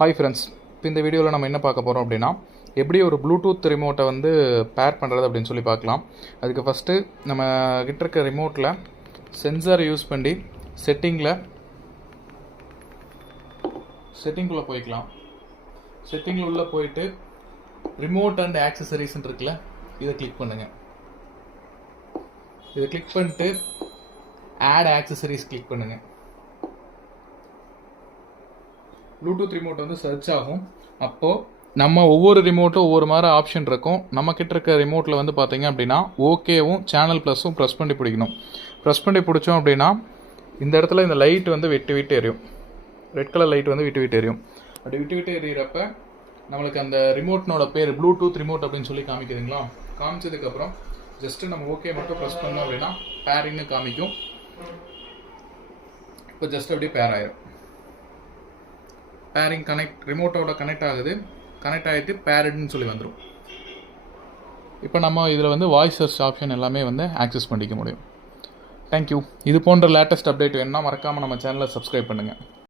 Hi friends, இப்போ இந்த வீடியோவில் நம்ம என்ன பார்க்க போகிறோம் அப்படின்னா, எப்படி ஒரு ப்ளூடூத் ரிமோட்டை வந்து பேர் பண்ணுறது அப்படின்னு சொல்லி பார்க்கலாம். அதுக்கு ஃபஸ்ட்டு நம்ம கிட்ட இருக்க ரிமோட்டில் சென்சார் யூஸ் பண்ணி செட்டிங்குள்ளே போய்க்கலாம். செட்டிங்கில் உள்ளே போயிட்டு ரிமோட் அண்ட் ஆக்சசரிஸ்ன்னு இருக்குல்ல, இதை கிளிக் பண்ணுங்கள். இதை கிளிக் பண்ணிட்டு ஆட் ஆக்சசரிஸ் கிளிக் பண்ணுங்கள். ப்ளூடூத் ரிமோட் வந்து சர்ச் ஆகும். அப்போது நம்ம ஒவ்வொரு ரிமோட்டும் ஒவ்வொரு மாதிரி ஆப்ஷன் இருக்கும். நம்ம கிட்ட இருக்க ரிமோட்டில் வந்து பார்த்தீங்க அப்படின்னா ஓகேவும் சேனல் ப்ளஸும் ப்ரெஸ் பண்ணி பிடிக்கணும். ப்ரெஸ் பண்ணி பிடிச்சோம் அப்படின்னா இந்த இடத்துல இந்த லைட் வந்து விட்டு எரியும். ரெட் கலர் லைட் வந்து விட்டு எரியும். அப்படி விட்டு எரியிறப்ப நம்மளுக்கு அந்த ரிமோட்னோட பேர் ப்ளூடூத் ரிமோட் அப்படின்னு சொல்லி காமிக்குதுங்களா. காமிச்சதுக்கப்புறம் ஜஸ்ட்டு நம்ம ஓகே மட்டும் ப்ரெஸ் பண்ணோம் அப்படின்னா பேரிங்னு காமிக்கும். இப்போ ஜஸ்ட் அப்படியே பேர் ஆயிரும். பேரிங் ரிமோட்டோட கனெக்ட் ஆகுது. கனெக்ட் ஆகிட்டு பேரிட்னு சொல்லி வந்துடும். இப்போ நம்ம இதில் வந்து வாய்ஸ் சர்ச் ஆப்ஷன் எல்லாமே வந்து ஆக்சஸ் பண்ணிக்க முடியும். தேங்க்யூ. இது போன்ற லேட்டஸ்ட் அப்டேட் வேணும்னா மறக்காமல் நம்ம சேனலை சப்ஸ்கிரைப் பண்ணுங்கள்.